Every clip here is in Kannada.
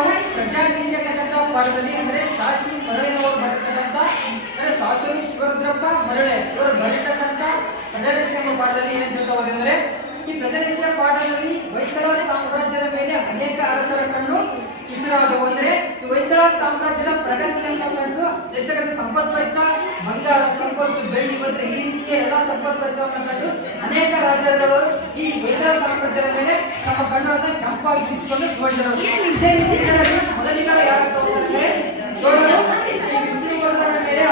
ನಾವು ಪ್ರಜಾಕೀಯತಕ್ಕಂಥ ಪಾಠದಲ್ಲಿ ಅಂದ್ರೆ ಸಾಶಿ ಮರಳಿನವರು ಬರೆತಕ್ಕಂಥ ಅಂದ್ರೆ ಸಾಸೂರು ಶಿವರುದ್ರಪ್ಪ, ಮರಳೆ ಇವರು ಬರೆತಕ್ಕಂಥ ಎಂಬ ಪಾಠದಲ್ಲಿ ಏನು ಹೇಳ್ತಾ ಹೋದಂದ್ರೆ ಈ ಪ್ರಜಾಕೀಯ ಪಾಠದಲ್ಲಿ ಹೊಯ್ಸಳ ಸಾಮ್ರಾಜ್ಯದ ಮೇಲೆ ಅನೇಕ ಅರಸರ ಕಣ್ಣು ಇಸಿರಾದವು ಅಂದ್ರೆ ಈ ಹೊಯ್ಸಳ ಸಾಮ್ರಾಜ್ಯದ ಪ್ರಗತಿಯನ್ನ ಕಂಡು ಇರ್ತಕ್ಕಂಥ ಬರ್ತ ಬಂಗಾರ ಸಂಪತ್ತು, ಬೆಳ್ಳಿ ಮತ್ತು ಈ ರೀತಿಯ ಎಲ್ಲ ಸಂಪತ್ಭರಿತವನ್ನ ಕಂಡು ಅನೇಕ ರಾಜ್ಯಗಳು ಈ ಹೊಯ್ಸಳ ಸಾಮ್ರಾಜ್ಯದ ಮೇಲೆ ತಮ್ಮ ಕಣ್ಣುಗಳನ್ನ ಕೆಂಪಾಗಿ ಇರಿಸಿಕೊಂಡು ನೋಡಿದರು ಇದೇ? ರೀತಿ ಮೊದಲಿಗಾರ ಯಾರಂತ ಹೋದರೆ ಮೇಲೆ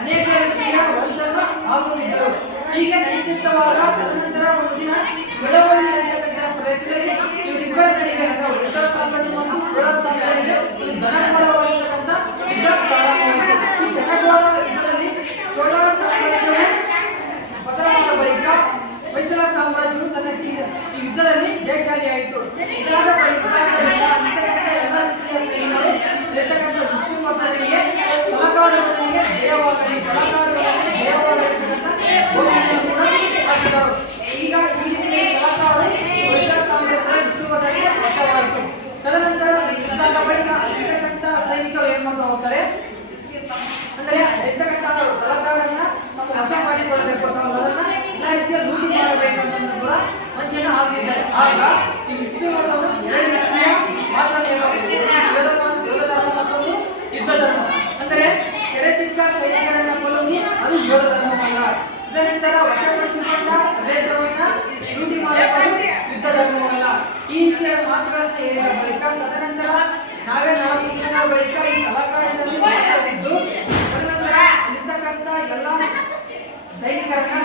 ಅನೇಕ ರೀತಿಯ ವಂಚನ ಆಗುತ್ತಿದ್ದರು. ಹೀಗೆ ನಿಶ್ಚಿತವಾದ ತದನಂತರ ಒಂದು ದಿನ ಬೆಳವಳ್ಳಿ ಅಂತಕ್ಕಂಥ ಪ್ರದೇಶದಲ್ಲಿ ಇವರಿಬ್ಬರ ನಡುವೆ ಅಂದ್ರೆ ಹೊಯ್ಸಳ ಸಾಮ್ರಾಜ್ಯ ಮತ್ತು ಚೋಳರ ಸಾಮ್ರಾಜ್ಯ ಒಂದು ಘನಘೋರವಾಗಿರ್ತಕ್ಕಂಥ ಯುದ್ಧ ಪ್ರಾರಂಭವಾಯಿತು ಈ ಘನಘೋರ ಯುದ್ಧದಲ್ಲಿ ಚೋಳರ ಸಾಮ್ರಾಜ್ಯವು ಪತನವಾದ ಬಳಿಕ ಹೊಯ್ಸಳ ಸಾಮ್ರಾಜ್ಯವು ತನ್ನ ಈ ಈ ಯುದ್ಧದಲ್ಲಿ ಜಯಶಾಲಿಯಾಯಿತು ಇದಾದ ಬಳಿಕ ಅಂತಕ್ಕಂಥ ಎಲ್ಲ ರೀತಿಯ ಸೈನ್ಯಗಳು ಸೇರ್ತಕ್ಕಂಥ ವಿಷ್ಣುವರ್ಧನಿಗೆ ತಲಕಾಡುಗಳಿಗೆ ಜಯವಾಗಲಿ ತಲಕಾಡುಗಳಿಗೆ ಜಯವಾಗಲಿ ಕೂಡ ಹಾಕಿದರು ಈಗ ಈ ರೀತಿಯ ತಲಕಾಡು ಹೊಯ್ಸಳ ಸಾಮ್ರಾಜ್ಯದ ವಿಷ್ಣುವರ್ಧನಿಗೆ ವಶವಾಯಿತು. ತದನಂತರ ಯುದ್ಧದ ಬಳಿಕ ಅಲ್ಲಿರ್ತಕ್ಕಂಥ ಸೈನಿಕರು ಏನ್ ಮಾಡ್ತಾ ಹೋಗ್ತಾರೆ ಅಂದ್ರೆ ಇರ್ತಕ್ಕಂಥ ಕಲಾಕಾರನ್ನ ನಾವು ವಶ ಮಾಡಿಕೊಳ್ಳಬೇಕು ಅಥವಾ ಅದನ್ನ ಎಲ್ಲ ರೀತಿಯ ಲೂಟಿ ಮಾಡಬೇಕು ಅಂತ ಕೂಡ ವಂಚನೆ ಆಗಿದ್ದಾರೆ ಆಗ ಈ ವಿಷ್ಣುವರ್ಧವರು ಎರಡು ರೀತಿಯ ಮಾತ್ರ ಯೋಗ ಧರ್ಮ ಮತ್ತೊಂದು ಯುದ್ಧ ಧರ್ಮ ಅಂದರೆ ಸೆರೆ ಸಿಕ್ಕ ಸೈನಿಕರನ್ನ ಕೊಲ್ಲುವುದು ಅದು ಯೋಗ ಧರ್ಮವಲ್ಲ ಇದರಿಂದ ವಶಪಡಿಸಿಕೊಂಡ ಪ್ರದೇಶವನ್ನ ಲೂಟಿ ಮಾಡುವುದು ಯುದ್ಧ ಧರ್ಮವಲ್ಲ ಈ ರೀತಿಯ ಮಾತುಗಳನ್ನ ಹೇಳಿದ ಬಳಿಕ, ತದನಂತರ ನಾವೇ ನಾಲ್ಕು ದಿನಗಳ ಬಳಿಕ ಈ ಕಲಾಕಾರನಲ್ಲಿ ಭಾಗವಹಿಸಿದ್ದು ತದನಂತರ ಇರ್ತಕ್ಕಂಥ ಎಲ್ಲ ಸೈನಿಕರನ್ನ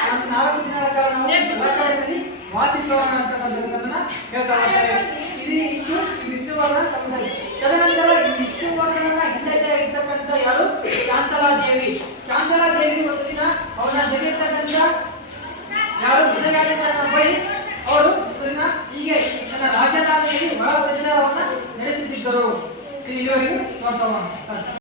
ನಾವು ನಾಲ್ಕು ದಿನಗಳ ಕಾಲ ನಾವು ವಾಸಿಸೋಣ ಅಂತಕ್ಕಂಥದ್ದನ್ನ ಹೇಳ್ತಾ ಹೋಗ್ತಾರೆ ಇದು ಇಷ್ಟು ವಿಷ್ಣುವರ್ಧನ ಸಂಬಂಧ ತದನಂತರ ಈ ವಿಷ್ಣುವರ್ಧನನ ಹಿಂದಕ್ಕೆ ಇರ್ತಕ್ಕಂಥ ಯಾರು? ಶಾಂತಲಾ ದೇವಿ ಶಾಂತಲಾ ದೇವಿ ಒಂದು ದಿನ ಅವನ ಜೊತೆಗಿರ್ತಕ್ಕಂಥ ಯಾರು? ವಿಜಯಗಾರಿಗಳನ್ನ ಬಳಿ ಅವರು ಇದನ್ನ ಹೀಗೆ ತನ್ನ ರಾಜಧಾನಿಯಲ್ಲಿ ಒಳ ಸಂಚಾರವನ್ನ ನಡೆಸುತ್ತಿದ್ದರು ಇಲ್ಲಿವರೆಗೂ ನೋಡ್ತಾ.